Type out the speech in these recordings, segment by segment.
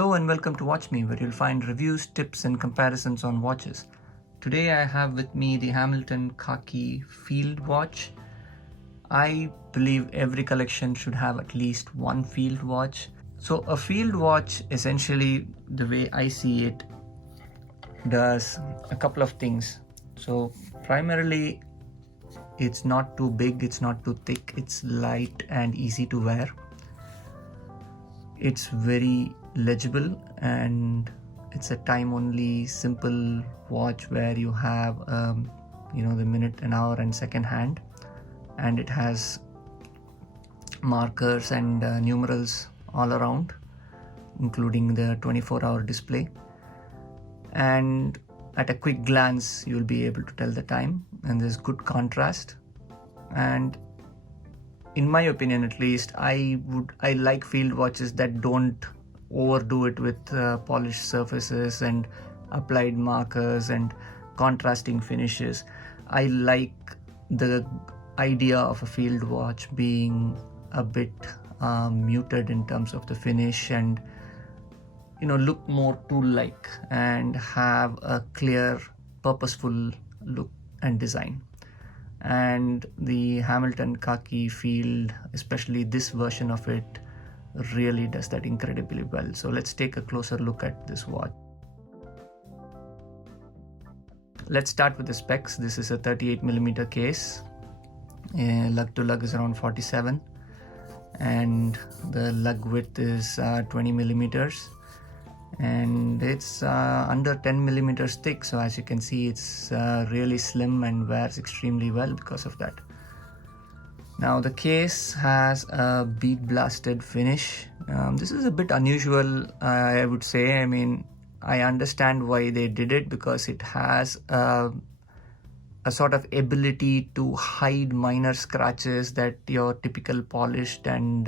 Hello and welcome to Watch Me, where you'll find reviews, tips, and comparisons on watches. Today I have with me the Hamilton Khaki Field Watch. I believe every collection should have at least one field watch. So a field watch, essentially, the way I see it, does a couple of things. So primarily, it's not too big, it's not too thick, it's light and easy to wear. It's very legible and it's a time only simple watch where you have the minute, an hour and second hand, and it has markers and numerals all around, including the 24-hour display, and at a quick glance you'll be able to tell the time, and there's good contrast. And in my opinion, at least, I like field watches that don't overdo it with polished surfaces and applied markers and contrasting finishes. I like the idea of a field watch being a bit muted in terms of the finish and look more tool-like and have a clear, purposeful look and design. And the Hamilton Khaki Field, especially this version of it, really does that incredibly well. So let's take a closer look at this watch. Let's start with the specs. This is a 38mm case. Lug to lug is around 47, and the lug width is 20mm, and it's under 10mm thick. So as you can see, it's really slim and wears extremely well because of that. Now the case has a bead blasted finish. This is a bit unusual, I would say. I mean, I understand why they did it, because it has a sort of ability to hide minor scratches that your typical polished and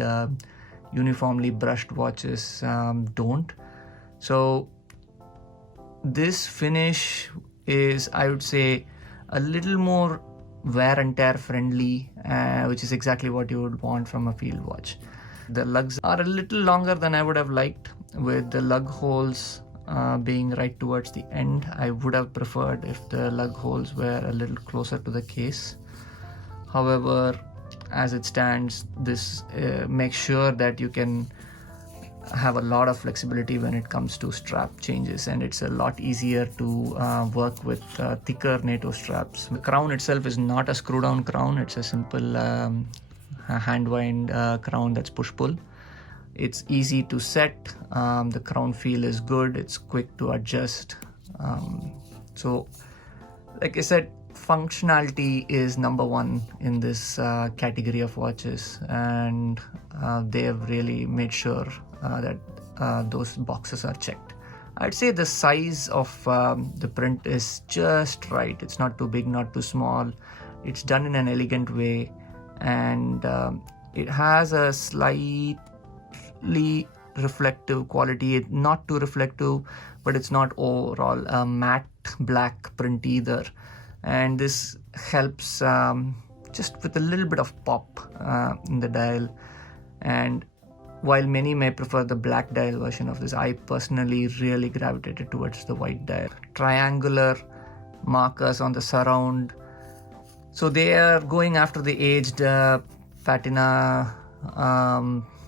uniformly brushed watches don't. So this finish is, I would say, a little more wear and tear friendly, which is exactly what you would want from a field watch. The lugs are a little longer than I would have liked, with the lug holes being right towards the end. I would have preferred if the lug holes were a little closer to the case. However, as it stands, this makes sure that you can have a lot of flexibility when it comes to strap changes, and it's a lot easier to work with thicker NATO straps. The crown itself is not a screw down crown, it's a simple hand wind crown that's push pull. It's easy to set, the crown feel is good, it's quick to adjust. So like I said, functionality is number one in this category of watches, and they have really made sure that those boxes are checked. I'd say the size of the print is just right. It's not too big, not too small. It's done in an elegant way, and it has a slightly reflective quality. Not too reflective, but it's not overall a matte black print either. And this helps just with a little bit of pop in the dial. And while many may prefer the black dial version of this, I personally really gravitated towards the white dial. Triangular markers on the surround. So they are going after the aged patina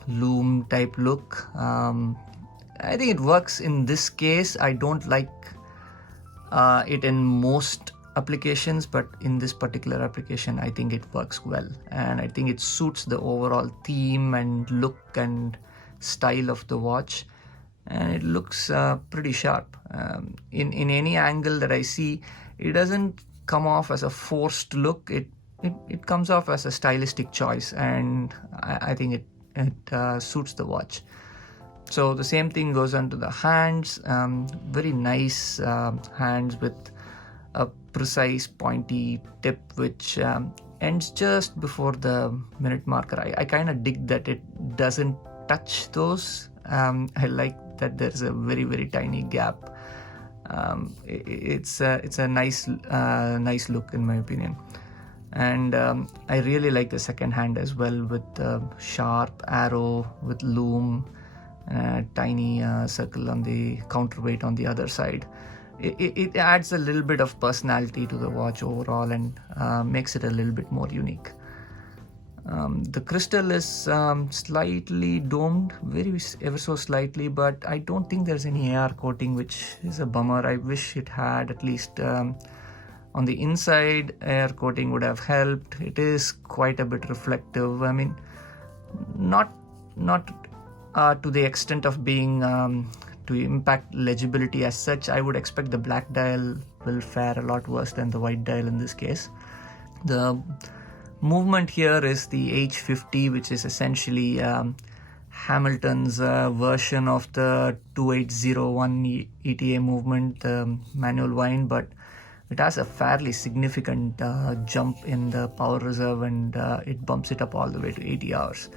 loom type look. I think it works in this case. I don't like it in most applications, but in this particular application I think it works well, and I think it suits the overall theme and look and style of the watch, and it looks pretty sharp. In any angle that I see, it doesn't come off as a forced look. It comes off as a stylistic choice, and I think it suits the watch. So the same thing goes on to the hands. Very nice hands with a precise pointy tip, which ends just before the minute marker. I kind of dig that it doesn't touch those. I like that there's a very, very tiny gap. It's a nice look in my opinion. And I really like the second hand as well, with the sharp arrow with loom tiny circle on the counterweight on the other side. It adds a little bit of personality to the watch overall and makes it a little bit more unique. The crystal is slightly domed, ever so slightly, but I don't think there's any AR coating, which is a bummer. I wish it had at least on the inside. AR coating would have helped. It is quite a bit reflective. I mean, not to the extent of being to impact legibility as such. I would expect the black dial will fare a lot worse than the white dial in this case. The movement here is the H50, which is essentially Hamilton's version of the 2801 ETA movement, the manual wind, but it has a fairly significant jump in the power reserve, and it bumps it up all the way to 80 hours.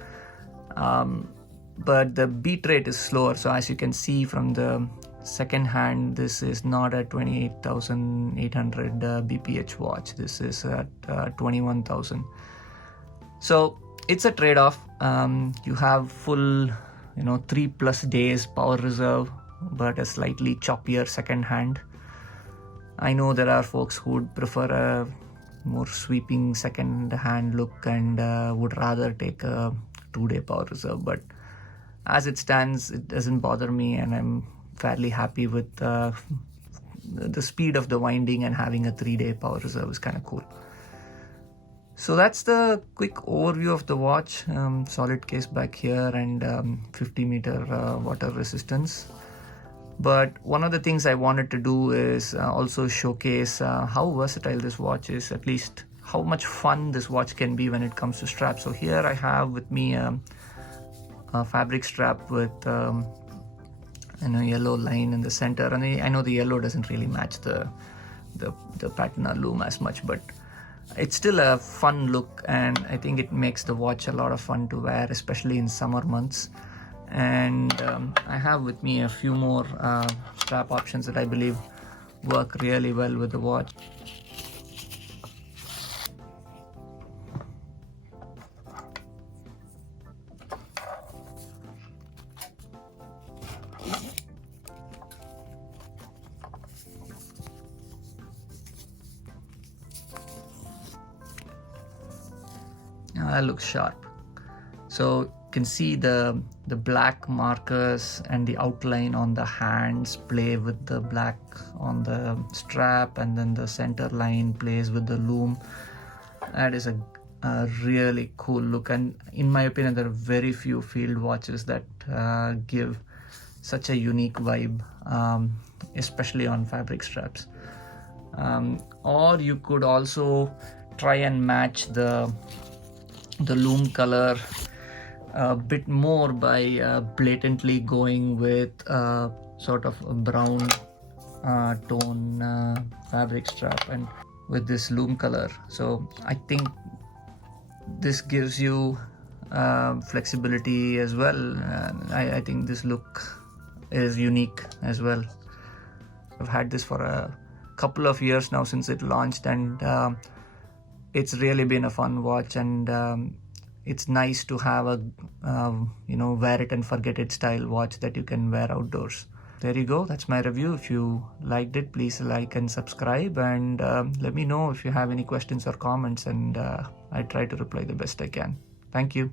But the beat rate is slower, so as you can see from the second hand, this is not a 28,800 BPH watch. This is at 21,000. So it's a trade-off. You have full 3+ days power reserve, but a slightly choppier second hand. I know there are folks who would prefer a more sweeping second hand look and would rather take a 2-day power reserve, but as it stands, it doesn't bother me, and I'm fairly happy with the speed of the winding, and having a 3-day power reserve is kind of cool. So that's the quick overview of the watch. Solid case back here and 50-meter water resistance. But one of the things I wanted to do is also showcase how versatile this watch is, at least how much fun this watch can be when it comes to straps. So here I have with me a fabric strap with yellow line in the center, and I know the yellow doesn't really match the patina loom as much, but it's still a fun look, and I think it makes the watch a lot of fun to wear, especially in summer months. And I have with me a few more strap options that I believe work really well with the watch. That looks sharp. So you can see the black markers and the outline on the hands play with the black on the strap, and then the center line plays with the loom. That is a really cool look, and in my opinion there are very few field watches that give such a unique vibe, especially on fabric straps. Or you could also try and match the loom color a bit more by blatantly going with sort of a brown tone fabric strap and with this loom color. So I think this gives you flexibility as well. I think this look is unique as well. I've had this for a couple of years now since it launched, and it's really been a fun watch, and it's nice to have a wear it and forget it style watch that you can wear outdoors. There you go, that's my review. If you liked it, please like and subscribe, and let me know if you have any questions or comments, and I try to reply the best I can. Thank you.